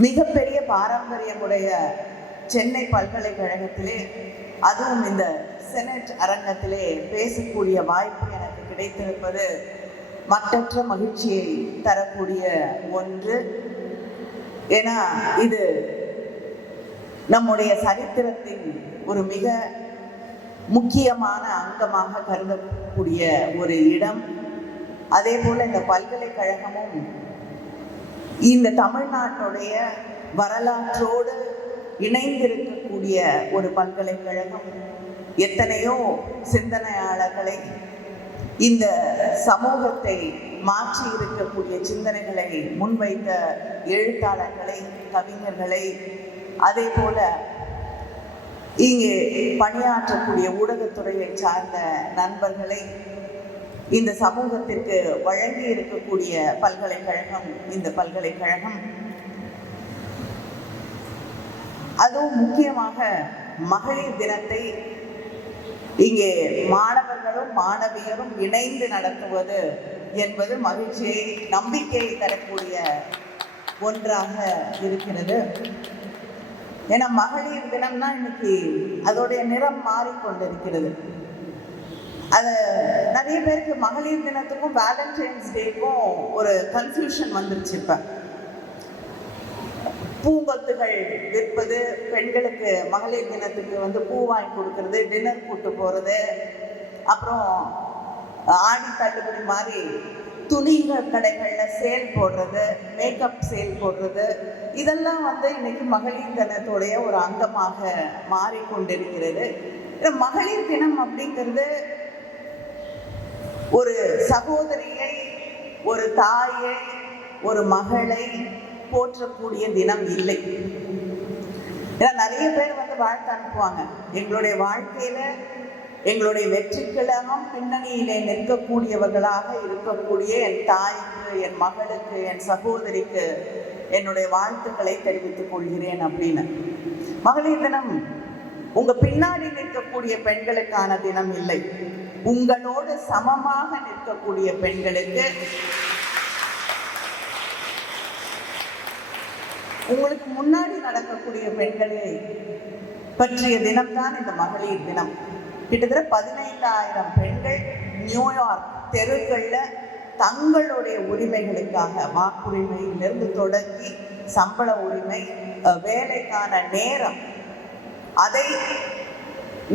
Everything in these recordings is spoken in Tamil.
மிகப்பெரிய பாரம்பரியமுடைய சென்னை பல்கலைக்கழகத்திலே, அதுவும் இந்த செனட் அரங்கத்திலே பேசக்கூடிய வாய்ப்பு எனக்கு கிடைத்திருப்பது மற்றற்ற மகிழ்ச்சியை தரக்கூடிய ஒன்று. ஏன்னா இது நம்முடைய சரித்திரத்தின் ஒரு மிக முக்கியமான அங்கமாக கருதக்கூடிய ஒரு இடம். அதே போல இந்த பல்கலைக்கழகமும் இந்த தமிழ்நாட்டுடைய வரலாற்றோடு இணைந்திருக்கக்கூடிய ஒரு பல்கலைக்கழகம். எத்தனையோ சிந்தனையாளர்களை, இந்த சமூகத்தை மாற்றி இருக்கக்கூடிய சிந்தனைகளை முன்வைத்த எழுத்தாளர்களை, கவிஞர்களை, அதே போல இங்கே பணியாற்றக்கூடிய ஊடகத்துறையை சார்ந்த நண்பர்களை இந்த சமூகத்திற்கு வழங்கி இருக்கக்கூடிய பல்கலைக்கழகம் இந்த பல்கலைக்கழகம். அதுவும் முக்கியமாக மகளிர் தினத்தை இங்கே மாணவர்களும் மாணவியரும் இணைந்து நடத்துவது என்பது மகிழ்ச்சியை, நம்பிக்கையை தரக்கூடிய ஒன்றாக இருக்கிறது. ஏன்னா மகளிர் தினம்னா இன்னைக்கு அதோடைய நிறம் மாறிக்கொண்டிருக்கிறது. அது நிறைய பேருக்கு மகளிர் தினத்துக்கும் வேலண்டைன்ஸ் டேக்கும் ஒரு கன்ஃபியூஷன் வந்துருச்சு. இப்போ பூங்கொத்துகள் விற்பது, பெண்களுக்கு மகளிர் தினத்துக்கு பூ வாங்கி கொடுக்கறது, டின்னர் கூட்டு போகிறது, அப்புறம் ஆடி தள்ளுபடி மாதிரி துணிகள் கடைகளில் சேல் போடுறது, மேக்கப் சேல் போடுறது, இதெல்லாம் இன்னைக்கு மகளிர் தினத்துடைய ஒரு அங்கமாக மாறிக்கொண்டிருக்கிறது. மகளிர் தினம் அப்படிங்கிறது ஒரு சகோதரியை, ஒரு தாயை, ஒரு மகளை போற்றக்கூடிய தினம் இல்லை. ஏன்னா நிறைய பேர் வாழ்த்து அனுப்புவாங்க. எங்களுடைய வாழ்க்கையில எங்களுடைய வெற்றிக்கழகம் பின்னணியிலே நிற்கக்கூடியவர்களாக இருக்கக்கூடிய என் தாய்க்கு, என் மகளுக்கு, என் சகோதரிக்கு என்னுடைய வாழ்த்துக்களை தெரிவித்துக் கொள்கிறேன் அப்படின்னு. மகளிர் தினம் உங்க பின்னாடி நிற்கக்கூடிய பெண்களுக்கான தினம் இல்லை. உங்களோடு சமமாக நிற்கக்கூடிய பெண்களுக்கு, உங்களுக்கு முன்னாடி நடக்கக்கூடிய பெண்களை பற்றிய தினம்தான் இந்த மகளிர் தினம். கிட்டத்தட்ட 15,000 பெண்கள் நியூயார்க் தெருக்களில் தங்களுடைய உரிமைகளுக்காக, வாக்குரிமையிலிருந்து தொடங்கி சம்பள உரிமை, வேலைக்கான நேரம், அதை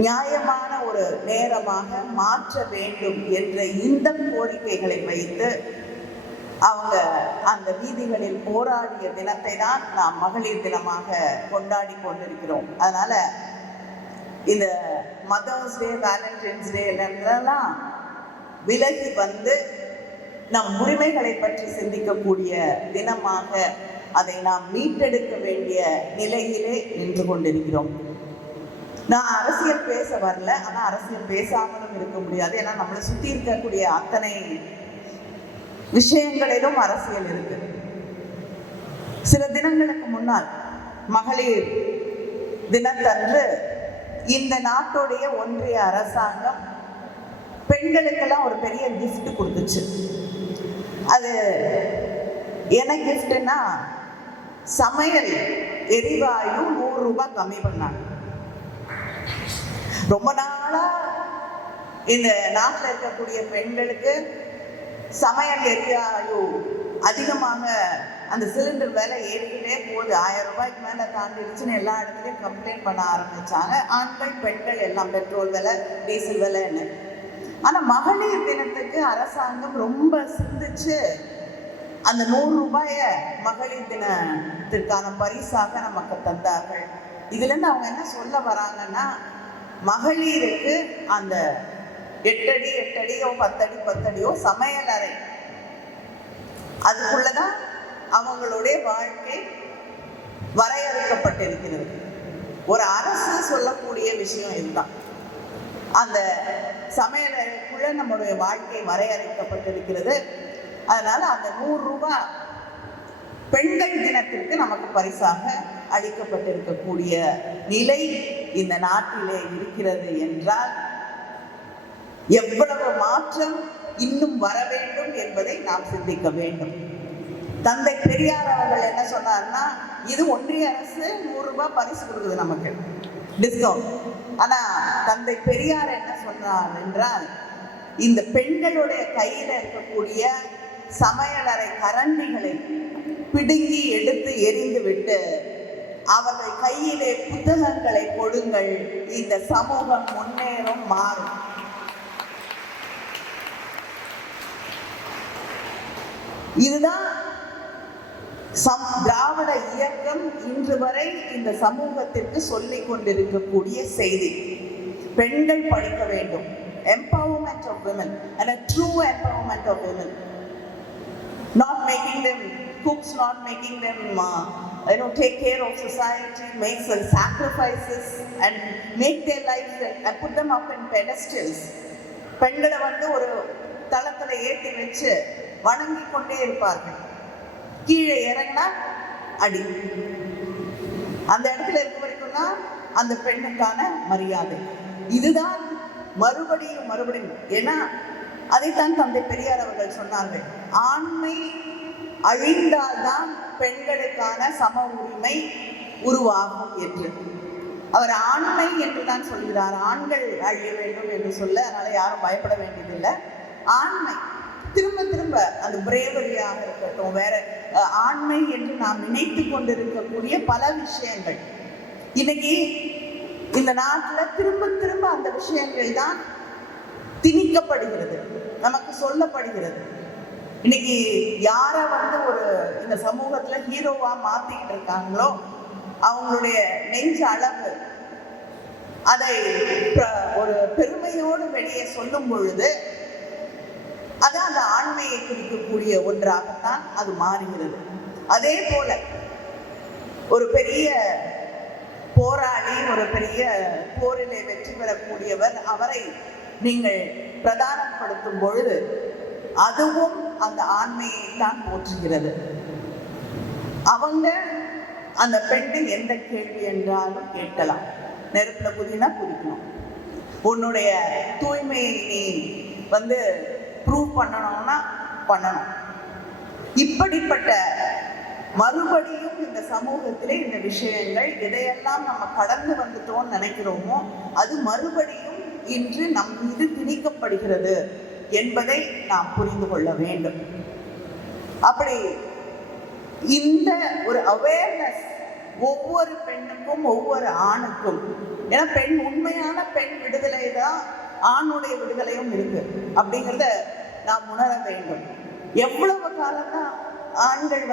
நியாயமான ஒரு நேரமாக மாற்ற வேண்டும் என்ற இந்த கோரிக்கைகளை வைத்து அவங்க அந்த வீதிகளில் போராடிய தினத்தை தான் நாம் மகளிர் தினமாக கொண்டாடி கொண்டிருக்கிறோம். அதனால இந்த மதர்ஸ் டே, வேலண்டைன்ஸ் டே எல்லாம் விலகி நம் உரிமைகளை பற்றி சிந்திக்கக்கூடிய தினமாக அதை நாம் மீட்டெடுக்க வேண்டிய நிலையிலே நின்று கொண்டிருக்கிறோம். நான் அரசியல் பேச வரல, ஆனால் அரசியல் பேசாமலும் இருக்க முடியாது. ஏன்னா நம்மளை சுற்றி இருக்கக்கூடிய அத்தனை விஷயங்களிலும் அரசியல் இருக்கு. சில தினங்களுக்கு முன்னால் மகளிர் தினத்தன்று இந்த நாட்டுடைய ஒன்றிய அரசாங்கம் பெண்களுக்கெல்லாம் ஒரு பெரிய கிஃப்ட் கொடுத்துச்சு. அது என்ன கிஃப்ட்னா, சமையல் எரிவாயு 100 ரூபாய் கம்மி பண்ணாங்க. ரொம்ப நாளா இந்த நாட்டில் இருக்கக்கூடிய பெண்களுக்கு சமையல் எரிவாயு அதிகமாக அந்த சிலிண்டர் விலை ஏறிக்கிட்டே போகுது. 1000 ரூபாய்க்கு மேலே தாண்டிடுச்சுன்னு எல்லா இடத்துலையும் கம்ப்ளைண்ட் பண்ண ஆரம்பித்தாங்க. ஆண்கள் பெண்கள் எல்லாம், பெட்ரோல் விலை, டீசல் விலைன்னு. ஆனால் மகளிர் தினத்துக்கு அரசாங்கம் ரொம்ப சிந்திச்சு அந்த 100 ரூபாயை மகளிர் தினத்திற்கான பரிசாக நமக்கு தந்தார்கள். இதுலேருந்து அவங்க என்ன சொல்ல வராங்கன்னா, மகளிருக்கு அந்த 8 அடி 8 அடியோ 10 அடி 10 அடியோ சமையல் அறை, அதுக்குள்ளதான் அவங்களுடைய வாழ்க்கை வரையறுக்கப்பட்டிருக்கிறது. ஒரு அரசு சொல்லக்கூடிய விஷயம் இதுதான். அந்த சமையல் அறைக்குள்ள நம்முடைய வாழ்க்கை வரையறுக்கப்பட்டிருக்கிறது. அதனால அந்த 100 ரூபாய் பெண்கள் தினத்திற்கு நமக்கு பரிசாக அளிக்கப்பட்டிருக்கக்கூடிய நிலை இந்த நாட்டிலே இருக்கிறது என்றால் எவ்வளவு மாற்றம் இன்னும் வர வேண்டும் என்பதை நாம் சிந்திக்க வேண்டும். தந்தை பெரியார் அவர்கள் என்ன சொன்னார்னா, இது ஒன்றிய அரசு 100 ரூபாய் பரிசு கொடுக்குது நமக்கு டிஸ்கவுண்ட். ஆனா தந்தை பெரியார் என்ன சொன்னார் என்றால், இந்த பெண்களுடைய கையில இருக்கக்கூடிய சமையலறை கரண்டிகளை பிடுங்கி எடுத்து எரிந்து விட்டு அவர்கள் கையிலே புத்தகங்களை கொடுங்கள், இந்த சமூகம் முன்னேறும், மாறும். இதுதான் திராவிட இயக்கம் இன்று வரை இந்த சமூகத்திற்கு சொல்லிக் கொண்டிருக்கக்கூடிய செய்தி. பெண்கள் படிக்க வேண்டும். Empowerment of women and a true empowerment of women. Not making them cooks, not making them take care of society, make some sacrifices and make their lives and put them up in pedestals. பெண்களை ஒரு தளத்துல ஏற்றி வச்சு வணங்கி கொண்டே இருப்பார்கள். கீழே இறங்கினா அடி. அந்த இடத்துல இருக்க வரைக்கும் தான் அந்த பெண்ணுக்கான மரியாதை. இதுதான் மறுபடியும் ஏன்னா அதைத்தான் தந்தை பெரியார் அவர்கள் சொன்னார்கள், ஆண்மை அழிந்தால்தான் பெண்களுக்கான சம உரிமை உருவாகும் என்று. அவர் ஆண்மை என்று தான் சொல்கிறார், ஆண்கள் அழிய வேண்டும் என்று சொல்ல. அதனால யாரும் பயப்பட வேண்டியதில்லை. ஆண்மை திரும்ப அந்த பிரேவரியாக இருக்கட்டும், வேற ஆண்மை என்று நாம் நினைத்து கொண்டிருக்கக்கூடிய பல விஷயங்கள் இன்னைக்கு இந்த நாட்டில் திரும்ப அந்த விஷயங்கள் தான் திணிக்கப்படுகிறது, நமக்கு சொல்லப்படுகிறது. இன்னைக்கு யார இந்த சமூகத்துல ஹீரோவா மாத்திக்கிட்டு இருக்காங்களோ அவங்களுடைய நெஞ்ச அளவு அதை ஒரு பெருமையோடு வெளியே சொல்லும் பொழுது அது அந்த ஆண்மையை குறிக்கக்கூடிய ஒன்றாகத்தான் அது மாறுகிறது. அதே போல ஒரு பெரிய போராளி, ஒரு பெரிய போரிலே வெற்றி பெறக்கூடியவர், அவரை நீங்கள் பிரதானப்படுத்தும் பொழுது அதுவும் அந்த ஆண்மையை தான் போற்றுகிறது. அவங்க அந்த பெண்ணை எந்த கேள்வி என்றாலும் கேட்கலாம். நெருப்புல குதினா குதிக்கணும், உன்னுடைய தூய்மையை நீ ப்ரூவ் பண்ணணும்னா பண்ணணும். இப்படிப்பட்ட மறுபடியும் இந்த சமூகத்திலே இந்த விஷயங்கள் எதையெல்லாம் நம்ம கடந்து வந்துட்டோம்னு நினைக்கிறோமோ அது மறுபடியும் இன்று நம் மீது திணிக்கப்படுகிறது என்பதை நாம் புரிந்து கொள்ள வேண்டும். அப்படி இந்த ஒரு அவேர்னஸ் ஒவ்வொரு பெண்ணுக்கும் ஒவ்வொரு ஆணுக்கும், ஏன்னா உண்மையான பெண் விடுதலை தான் ஆணுடைய விடுதலையும் இருக்கு அப்படிங்கிறத நாம் உணர வேண்டும். எவ்வளவு காலம்தான் ஆண்கள்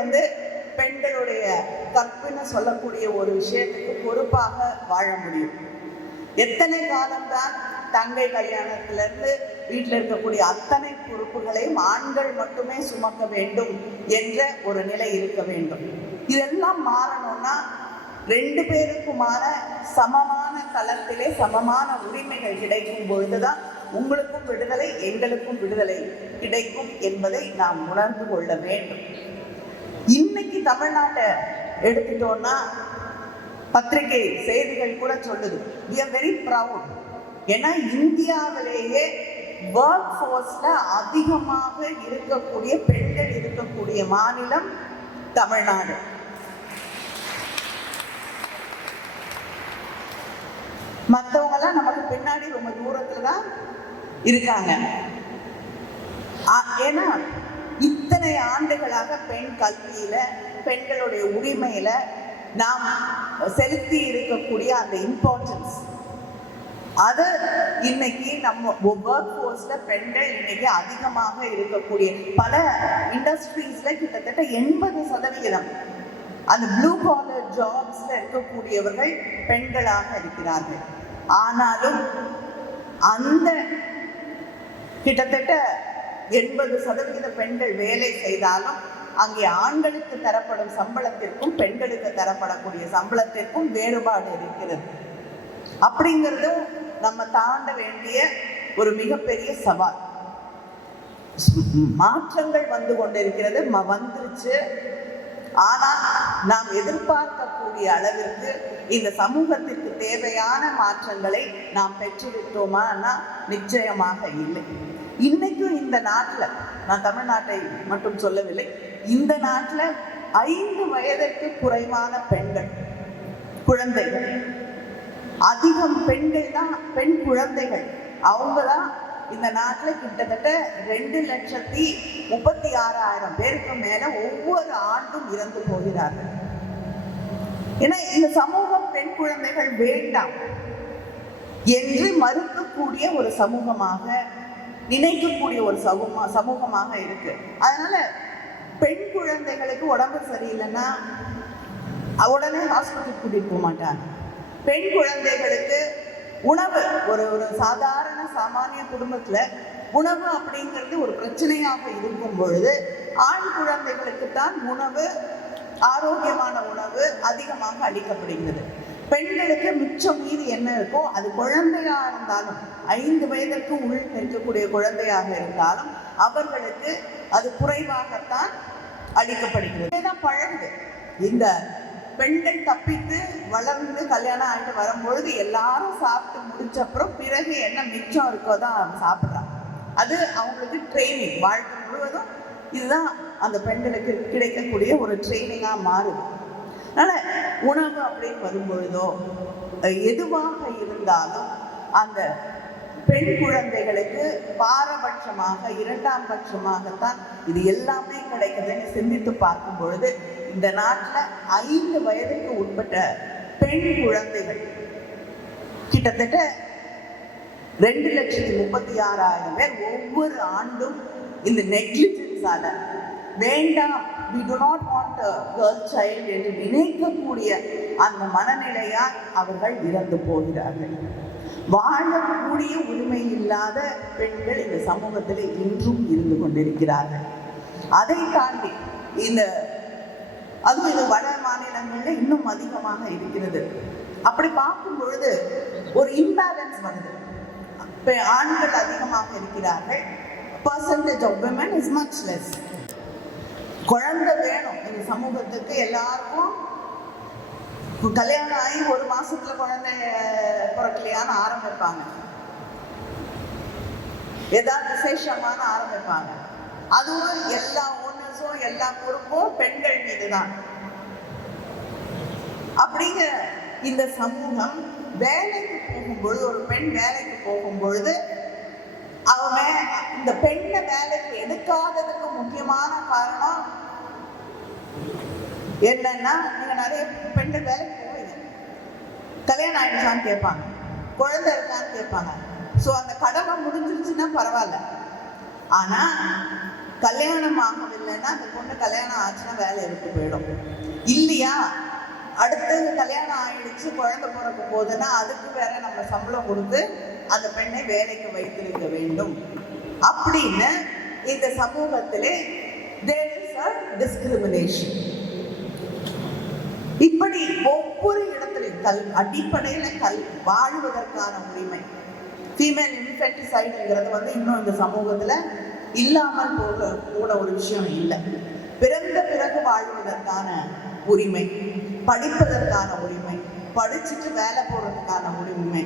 பெண்களுடைய கற்பின்னு சொல்லக்கூடிய ஒரு விஷயத்துக்கு பொறுப்பாக வாழ முடியும்? எத்தனை காலம்தான் தங்கை கல்யாணத்திலிருந்து வீட்டில் இருக்கக்கூடிய அத்தனை பொறுப்புகளையும் ஆண்கள் மட்டுமே சுமக்க வேண்டும் என்ற ஒரு நிலை இருக்க வேண்டும். இதெல்லாம் மாறணும்னா 2 பேருக்குமான சமமான களத்திலே சமமான உரிமைகள் கிடைக்கும் பொழுதுதான் உங்களுக்கும் விடுதலை, எங்களுக்கும் விடுதலை கிடைக்கும் என்பதை நாம் உணர்ந்து கொள்ள வேண்டும். இன்னைக்கு தமிழ்நாட்டை எடுத்துட்டோம்னா பத்திரிகை செய்திகள் கூட சொல்லுது, we are very proud. ஏன்னா இந்தியாவிலேயே ஒர்க் ஃபோர்ஸ்ல அதிகமாக இருக்கக்கூடிய பெண்கள் இருக்கக்கூடிய மாநிலம் தமிழ்நாடு. மற்றவங்கெல்லாம் நமக்கு பின்னாடி ரொம்ப தூரத்துல தான் இருக்காங்க. ஏன்னா இத்தனை ஆண்டுகளாக பெண் கல்வியில, பெண்களுடைய உரிமையில நாம் செலுத்தி இருக்கக்கூடிய அந்த இம்பார்ட்டன்ஸ், அது இன்னைக்கு நம்ம ஒர்க் ஃபோர்ஸ்ல பெண்கள் இன்னைக்கு அதிகமாக இருக்கக்கூடிய பல இண்டஸ்ட்ரீஸ்ல கிட்டத்தட்ட 80% அந்த ப்ளூ காலர் ஜாப்ஸ்ல இருக்கக்கூடியவர்கள் பெண்களாக இருக்கிறார்கள். ஆனாலும் அந்த கிட்டத்தட்ட 80% பெண்கள் வேலை செய்தாலும் அங்கே ஆண்களுக்கு தரப்படும் சம்பளத்திற்கும் பெண்களுக்கு தரப்படக்கூடிய சம்பளத்திற்கும் வேறுபாடு இருக்கிறது. அப்படிங்கிறதும் நம்ம தாண்ட வேண்டிய ஒரு மிகப்பெரிய சவால். மாற்றங்கள் வந்து கொண்டிருக்கிறது, வந்துருச்சு. ஆனால் நாம் எதிர்பார்க்கக்கூடிய அளவிற்கு இந்த சமூகத்திற்கு தேவையான மாற்றங்களை நாம் பெற்றுவிட்டோமானா நிச்சயமாக இல்லை. இன்னைக்கும் இந்த நாட்டில், நான் தமிழ்நாட்டை மட்டும் சொல்லவில்லை, இந்த நாட்டில் 5 வயதிற்கு குறைவான குழந்தைகள் அதிகம். பெண்கள் தான், பெண் குழந்தைகள் அவங்க தான் இந்த நாட்டில் கிட்டத்தட்ட 2,36,000 பேருக்கு மேல ஒவ்வொரு ஆண்டும் இறந்து போகிறார்கள். ஏன்னா இந்த சமூகம் பெண் குழந்தைகள் வேண்டாம் என்று மறுக்கக்கூடிய ஒரு சமூகமாக, நினைக்கக்கூடிய ஒரு சமூகமாக இருக்கு. அதனால பெண் குழந்தைகளுக்கு உடம்பு சரியில்லைன்னா உடனே ஹாஸ்பிட்டல் கூட்டிட்டு போக மாட்டாங்க. பெண் குழந்தைகளுக்கு உணவு, ஒரு சாமானிய குடும்பத்துல உணவு அப்படிங்கிறது ஒரு பிரச்சனையாக இருக்கும் பொழுது ஆண் குழந்தைகளுக்கு தான் உணவு, ஆரோக்கியமான உணவு அதிகமாக அளிக்கப்படுகிறது. பெண்களுக்கு மிச்சம் மீது என்ன இருக்கோ அது குழந்தையா இருந்தாலும், 5 வயதிற்கு உள் இருக்கக்கூடிய குழந்தையாக இருந்தாலும் அவர்களுக்கு அது குறைவாகத்தான் அளிக்கப்படுகிறது. இதுதான் பழகுது. இந்த பெண்கள் தப்பித்து வளர்ந்து கல்யாணம் ஆகிட்டு வரும்பொழுது எல்லாரும் சாப்பிட்டு முடிச்ச அப்புறம் பிறகு என்ன மிச்சம் இருக்கோ தான் அவங்க சாப்பிட்றாங்க. அது அவங்களுக்கு ட்ரைனிங், வாழ்க்கை முழுவதும் இதுதான் அந்த பெண்களுக்கு கிடைக்கக்கூடிய ஒரு ட்ரைனிங்காக மாறுது. அதனால் உணவு அப்படின்னு வரும்பொழுதோ எதுவாக இருந்தாலும் அந்த பெண் குழந்தைகளுக்கு பாரபட்சமாக, 2ஆம் பட்சமாகத்தான் இது எல்லாமே கிடைக்குதுன்னு சிந்தித்து பார்க்கும் பொழுது இந்த நாட்டில் 5 வயதுக்கு உட்பட்ட பெண் குழந்தைகள் கிட்டத்தட்ட 2,36,000 பேர் ஒவ்வொரு ஆண்டும் இந்த நெக்லிஜென்ஸால வேண்டாம், we do not want a girl child என்று நினைக்கக்கூடிய அந்த மனநிலையால் அவர்கள் இறந்து போகிறார்கள். வாழக்கூடிய உரிமை இல்லாத பெண்கள் இந்த சமூகத்தில் இன்றும் இருந்து கொண்டிருக்கிறார்கள். அதை தாண்டி அதுவும் இது வட மாநிலங்களில் இன்னும் அதிகமாக இருக்கிறது. அப்படி பார்க்கும் பொழுது ஒரு இம்பேலன்ஸ் வருது. ஆண்கள் அதிகமாக இருக்கிறார்கள், percentage of women is much less. குழந்தை வேணும் இந்த சமூகத்துக்கு. எல்லாருக்கும் கல்யாணம் ஆகி 1 மாசத்துல குழந்தை பிறக்கலையான்னு ஆரம்பிப்பாங்க, ஏதாவது விசேஷமான ஆரம்பிப்பாங்க. அதுவும் எல்லா ஓனர்ஸும் எல்லா பொறுப்பும் பெண்கள் மீது தான். அப்படிங்கிற இந்த சமூகம் வேலைக்கு போகும்பொழுது, ஒரு பெண் வேலைக்கு போகும்பொழுது அவங்க இந்த பெண்ணை வேலைக்கு எடுக்காததுக்கு முக்கியமான காரணம் என்னன்னா, நீங்க நிறைய பெண்கள் வேலைக்கு போவீங்க, கல்யாணம் ஆயிடுச்சான்னு கேட்பாங்க, குழந்தை இருக்கான்னு கேட்பாங்க. ஸோ அந்த கடமை முடிஞ்சிருச்சுன்னா பரவாயில்ல. ஆனா கல்யாணம் ஆகவில்லைன்னா அந்த பொண்ணு கல்யாணம் ஆச்சுன்னா வேலை விட்டு போயிடும் இல்லையா. அடுத்து கல்யாணம் ஆயிடுச்சு, குழந்தை பிறக்க போகுதுன்னா அதுக்கு வேற நம்ம சம்பளம் கொடுத்து அந்த பெண்ணை வேலைக்கு வைத்திருக்க வேண்டும் அப்படின்னு இந்த சமூகத்திலே there is a discrimination. இப்படி ஒவ்வொரு இடத்திலும் அடிப்படையில் வாழ்வதற்கான உரிமை, ஃபீமேல் இன்ஃபென்டிசைடுங்கிறது இன்னும் இந்த சமூகத்தில் இல்லாமல் கூட ஒரு விஷயம் இல்லை. பிறந்த பிறகு வாழ்வதற்கான உரிமை, படிப்பதற்கான உரிமை, படிச்சுட்டு வேலை போடுறதுக்கான உரிமை,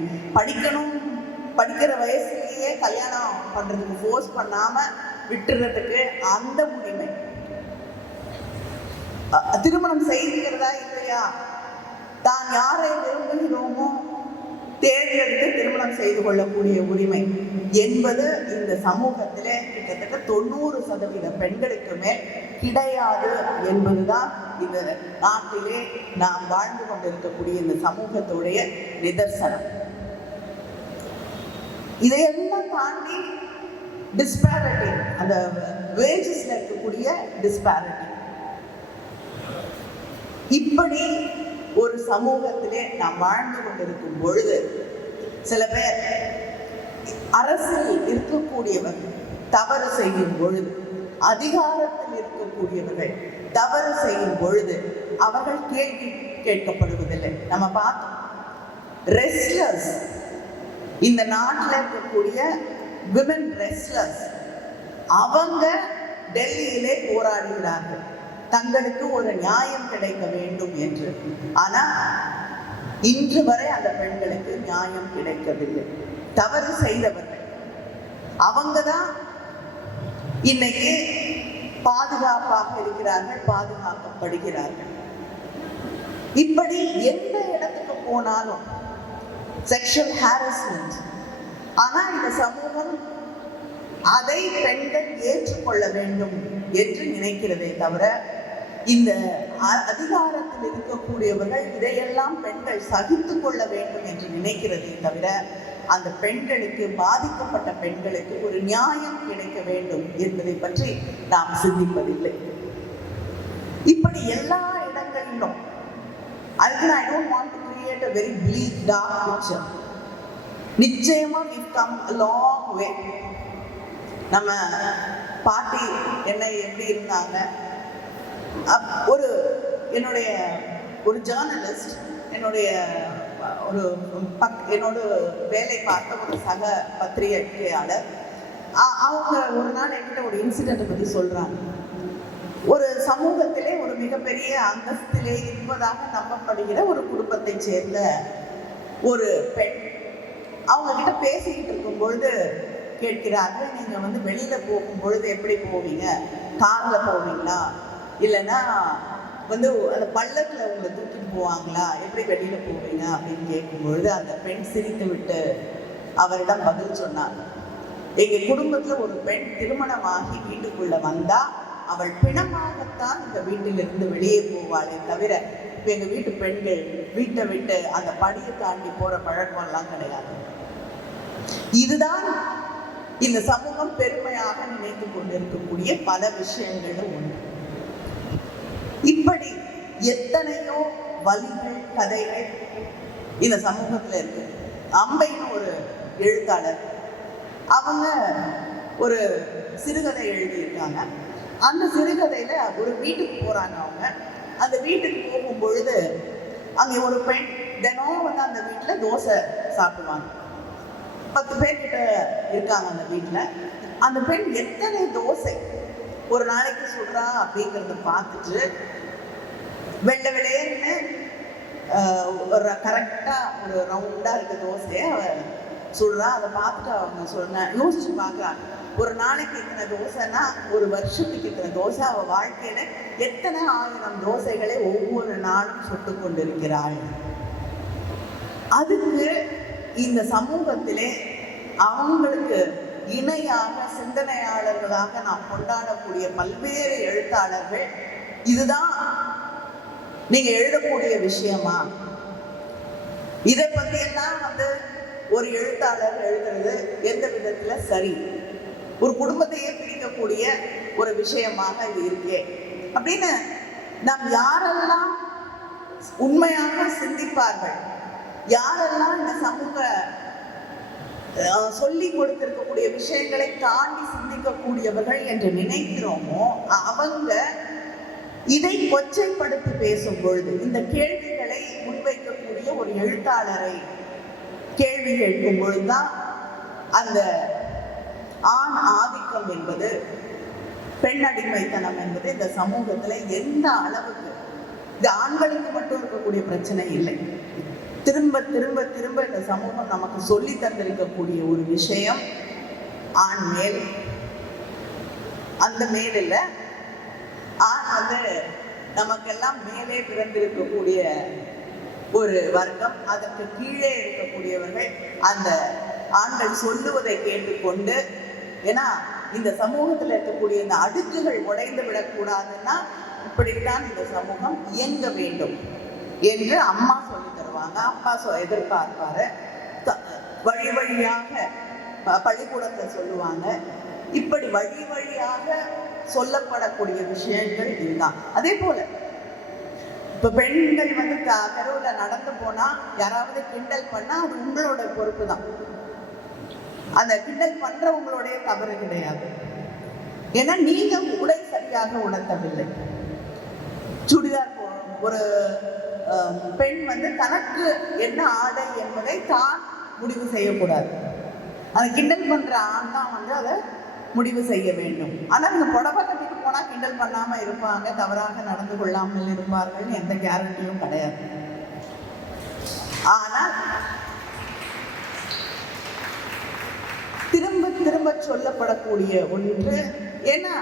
படிக்கிற வயசுலேயே கல்யாணம் பண்றதுக்கு ஃபோர்ஸ் பண்ணாம விட்டுறதுக்கு அந்த உரிமை, திருமணம் செய்துக்கிறதா இல்லையா, தான் யாரை விரும்புகிறோமோ தேர்ந்தெடுத்து திருமணம் செய்து கொள்ளக்கூடிய உரிமை என்பது இந்த சமூகத்திலே கிட்டத்தட்ட 90% பெண்களுக்கு மேல் கிடையாது என்பதுதான் இந்த நாட்டிலே நாம் வாழ்ந்து கொண்டிருக்கக்கூடிய இந்த சமூகத்துடைய நிதர்சனம். இதையெல்லாம் தாண்டி டிஸ்பாரிட்டி, அந்த வேஜஸ்ல இருக்கக்கூடிய டிஸ்பாரிட்டி, இப்படி ஒரு சமூகத்திலே நாம் வாழ்ந்து கொண்டிருக்கும் பொழுது சில பேர் அரசில் இருக்கக்கூடியவர் தவறு செய்யும் பொழுது, அதிகாரத்தில் இருக்கக்கூடியவர்கள் தவறு செய்யும் பொழுது அவர்கள் கேள்வி கேட்கப்படுவதில்லை. நம்ம பார்த்தோம், ரெஸ்லர்ஸ், இந்த நாட்டில் இருக்கக்கூடிய விமன் ரெஸ்லர்ஸ், அவங்க டெல்லியிலே போராடுகிறார்கள் தங்களுக்கு ஒரு நியாயம் கிடைக்க வேண்டும் என்று. ஆனா இன்று வரை அந்த பெண்களுக்கு நியாயம் கிடைக்கவில்லை. தவறு செய்தவர்கள் அவங்க தான் இன்னைக்கு பாதுகாப்பாக இருக்கிறார்கள், பாதுகாக்கப்படுகிறார்கள். இப்படி எந்த இடத்துக்கு போனாலும் செக்ஷுவல் ஹாரஸ்மெண்ட். ஆனா இந்த சமூகம் அதை பெண்கள் ஏற்றுக்கொள்ள வேண்டும் என்று நினைக்கிறதே தவிர, இந்த அதிகாரத்தில் இருக்கக்கூடியவர்கள் இதையெல்லாம் பெண்கள் சகித்து கொள்ள வேண்டும் என்று நினைக்கிறதே தவிர, அந்த பெண்களுக்கு, பாதிக்கப்பட்ட பெண்களுக்கு ஒரு நியாயம் கிடைக்க வேண்டும் என்பதை பற்றி நாம் சிந்திப்பதில்லை. இப்படி எல்லா இடங்களிலும், அதுக்கு I don't want to create a very bleak dark picture. நிச்சயமா we've come a long way. நம்ம பாட்டி என்ன எப்படி இருந்தாங்க, என்னுடைய ஒரு ஜேர்னலிஸ்ட், என்னோட வேலை பார்த்த ஒரு சக பத்திரிகையாளர், அவங்க ஒரு நாள் என்கிட்ட ஒரு இன்சிடென்ட்டை பற்றி சொல்றாங்க. ஒரு சமூகத்திலே ஒரு மிகப்பெரிய அந்தஸ்திலே இருப்பதாக நம்பப்படுகிற ஒரு குடும்பத்தை சேர்ந்த ஒரு பெண் அவங்க கிட்ட பேசிக்கிட்டு இருக்கும் பொழுது கேட்கிறாங்க, நீங்க வெளியில போகும் பொழுது எப்படி போவீங்க? கார்ல போவீங்களா, இல்லைன்னா அந்த பள்ளத்துல உங்களை தூக்கிட்டு போவாங்களா, எப்படி வெளியில போவீங்க அப்படின்னு கேட்கும்பொழுது அந்த பெண் சிரித்து விட்டு அவரிடம் பதில் சொன்னார், எங்க குடும்பத்துல ஒரு பெண் திருமணமாகி வீட்டுக்குள்ள வந்தா அவள் பிணமாகத்தான் இந்த வீட்டிலிருந்து வெளியே போவாளே தவிர, இப்ப எங்க வீட்டு பெண்கள் வீட்டை விட்டு அந்த படியை தாண்டி போற பழக்கம் எல்லாம் கிடையாது. இதுதான் இந்த சமூகம் பெருமையாக நினைத்து கொண்டிருக்கக்கூடிய பல விஷயங்களும் உண்டு. இப்படி எத்தனையோ வலிகள், கதைகள் இந்த சமூகத்துல இருக்கு. அம்பைன்னு ஒரு எழுத்தாளர், அவங்க ஒரு சிறுகதை எழுதியிருக்காங்க. அந்த சிறுகதையில ஒரு வீட்டுக்கு போறாங்க. அவங்க அந்த வீட்டுக்கு போகும் பொழுது அங்கே ஒரு பெண் தினம் அந்த வீட்டுல தோசை சாப்பிடுவாங்க. 10 பேர்கிட்ட இருக்காங்க அந்த வீட்டுல. அந்த பெண் எத்தனை தோசை ஒரு நாளைக்கு சுடுறா அப்படிங்கிறத பார்த்துட்டு, வெள்ளை வெளியேன்னு கரெக்டா ஒரு ரவுண்டா இருக்க தோசையை அவ சுடுறா. அதை பார்த்துட்டு அவங்க யோசிச்சு பார்க்குறாங்க, ஒரு நாளைக்கு இத்தனை தோசைன்னா ஒரு வருஷத்துக்கு இத்தனை தோசை, அவ வாழ்க்கையில எத்தனை 1000 தோசைகளை ஒவ்வொரு நாளும் சுட்டு கொண்டிருக்கிறாள். அதுக்கு இந்த சமூகத்திலே அவங்களுக்கு இணையாக சிந்தனையாளர்களாக நாம் கொண்டாடக்கூடிய பல்வேறு எழுத்தாளர்கள், இதுதான் நீங்க எழுதக்கூடிய விஷயமா? இதை பத்தி எல்லாம் ஒரு எழுத்தாளர் எழுதுறது எந்த விதத்துல சரி? ஒரு குடும்பத்தையே பிரிக்கக்கூடிய ஒரு விஷயமாக இது இருக்கே அப்படின்னு நாம் யாரெல்லாம் உண்மையாக சிந்திப்பார்கள், யாரெல்லாம் இந்த சமூக சொல்லி கொடுத்திருக்கக்கூடிய விஷயங்களை தாண்டி சிந்திக்கக்கூடியவர்கள் என்று நினைக்கிறோமோ, அவங்க இதை கொச்சைப்படுத்தி பேசும் பொழுது, இந்த கேள்விகளை முன்வைக்கக்கூடிய ஒரு எழுத்தாளரை கேள்வி கேட்கும் பொழுதுதான் அந்த ஆண் ஆதிக்கம் என்பது, பெண் அடிமைத்தனம் என்பது இந்த சமூகத்துல எந்த அளவுக்கு, இது ஆண்களுக்கு மட்டும் இருக்கக்கூடிய பிரச்சனை இல்லை, திரும்ப திரும்ப திரும்ப இந்த சமூகம் நமக்கு சொல்லி தந்திருக்கக்கூடிய ஒரு விஷயம், ஆண் மேல், அந்த மேல் இல்லை, ஆண் நமக்கெல்லாம் மேலே பிறந்திருக்கக்கூடிய ஒரு வர்க்கம், அதற்கு கீழே இருக்கக்கூடியவர்கள் அந்த ஆண்கள் சொல்லுவதை கேட்டுக்கொண்டு, ஏன்னா இந்த சமூகத்தில் இருக்கக்கூடிய இந்த அடுக்குகள் உடைந்து விடக்கூடாதுன்னா இப்படித்தான் இந்த சமூகம் இயங்க வேண்டும் என்று அம்மா சொல்லி தருவாங்க, அப்பா எதிர்பார்ப்பாரு, வழி வழியாக பள்ளிக்கூடத்தில் சொல்லுவாங்க. இப்படி வழி வழியாக சொல்லப்படக்கூடிய விஷயங்கள் இதுதான். அதே போல இப்ப பெண்கள் தெருவுல நடந்து போனா யாராவது கிண்டல் பண்ணா அது உங்களோட பொறுப்பு தான், அந்த கிண்டல் பண்றவங்களுடைய தவறு கிடையாது. ஏன்னா நீங்க உடை சரியாக உணர்த்தவில்லை. சுடிதார் ஒரு பெண் தனக்கு என்ன ஆடை என்பதை தான் முடிவு செய்யக்கூடாது, அதை கிண்டல் பண்ற ஆண் தான் அதை முடிவு செய்ய வேண்டும். ஆனால் இந்த புடவை கட்டிட்டு போனா கிண்டல் பண்ணாம இருப்பாங்க, தவறாக நடந்து கொள்ளாமல் இருப்பார்கள், எந்த கேரண்டியும் கிடையாது. ஆனால் திரும்ப திரும்ப சொல்லப்படக்கூடிய ஒன்று, ஏன்னா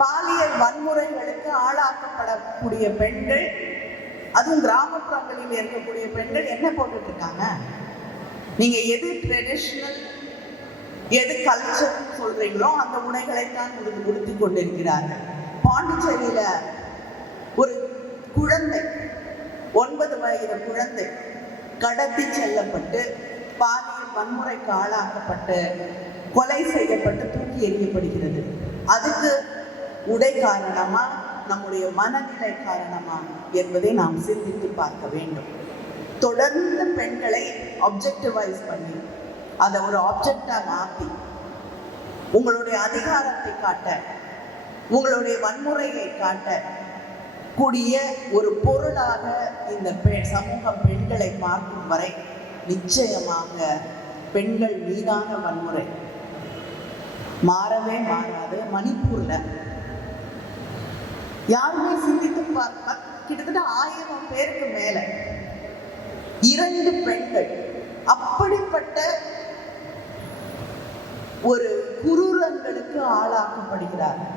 பாலியல் வன்முறைகளுக்கு ஆளாக்கப்படக்கூடிய பெண்கள், அதுவும் கிராமப்புறங்களில் இருக்கக்கூடிய பெண்கள் என்ன போட்டுட்டு இருக்காங்க? நீங்க எது ட்ரெடிஷ்னல், எது கல்ச்சர் சொல்றீங்களோ அந்த உடைகளைத்தான் உடுத்தி கொண்டிருக்கிறார்கள். பாண்டிச்சேரியில ஒரு குழந்தை, 9 வயது குழந்தை கடத்தி செல்லப்பட்டு பாலியல் வன்முறைக்கு ஆளாக்கப்பட்டு கொலை செய்யப்பட்டு தூக்கி எறியப்படுகிறது. அதுக்கு உடை காரணமா, நம்முடைய மனநிலை காரணமா என்பதை நாம் சிந்தித்து பார்க்க வேண்டும். தொடர்ந்து பெண்களை ஆப்ஜெக்டிவைஸ் பண்ணி அதை ஒரு ஆப்ஜெக்டா மாற்றி உங்களுடைய அதிகாரத்தை காட்ட, உங்களுடைய வன்முறையை காட்ட கூடிய ஒரு பொருளாக இந்த சமூகம் பெண்களை பார்க்கும் வரை நிச்சயமாக பெண்கள் மீதான வன்முறை மாறவே மாறாது. மணிப்பூர்ல யாருமே சிந்தித்து பார்க்க கிட்டத்தட்ட 1000 பேருக்கு மேல 2 பெண்கள் அப்படிப்பட்ட ஒரு குரூரங்களுக்கு ஆளாக்கப்படுகிறார்கள்.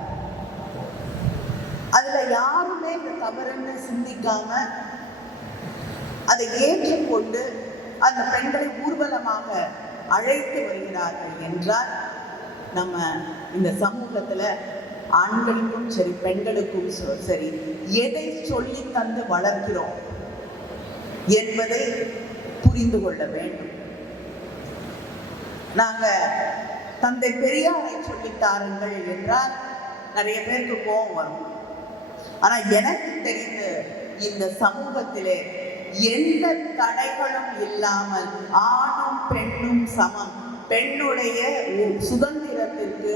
அதுல யாருமே இந்த தவறுன்னு சிந்திக்காம அதை ஏற்றுக்கொண்டு அந்த பெண்களை ஊர்வலமாக அழைத்து வருகிறார்கள் என்றால், நம்ம இந்த சமூகத்துல ஆண்களுக்கும் சரி பெண்களுக்கும் சரி எதை சொல்லி தந்து வளர்க்கிறோம் என்பதை புரிந்து கொள்ள வேண்டும். நாங்க தந்தை பெரியாரை சொல்லித்தாருங்கள் என்றால் நிறைய பேருக்கு கோபம் வரும். ஆனா எனக்கு தெரிந்து இந்த சமூகத்திலே எந்த தடைகளும் இல்லாமல் ஆணும் பெண்ணும் சமம், பெண்ணுடைய சுதந்திரத்திற்கு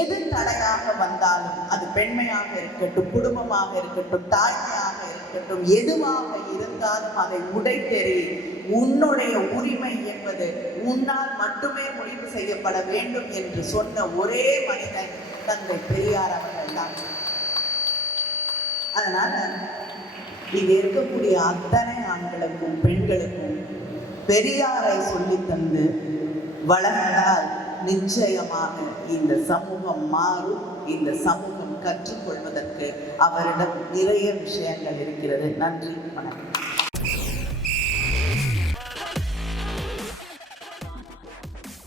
எது தடையாக வந்தாலும், அது பெண்மையாக இருக்கட்டும், குடும்பமாக இருக்கட்டும், தாய்மையாக இருக்கட்டும், எதுவாக இருந்தாலும் அதை உடைத்தெறி உன்னுடைய உரிமை என்பது உன்னால் மட்டுமே முடிவு செய்யப்பட வேண்டும் என்று சொன்ன ஒரே மனிதன் தந்தை பெரியார் அவர்கள் தான். அதனால இங்க இருக்கக்கூடிய அத்தனை ஆண்களுக்கும் பெண்களுக்கும் பெரியாரை சொல்லி தந்து வளர்ந்தால் நிச்சயமாக இந்த சமூகம் மாறும். இந்த சமூகம் கற்றுக்கொள்வதற்கு அவரிடம் நிறைய விஷயங்கள் இருக்கிறது. நன்றி, வணக்கம்.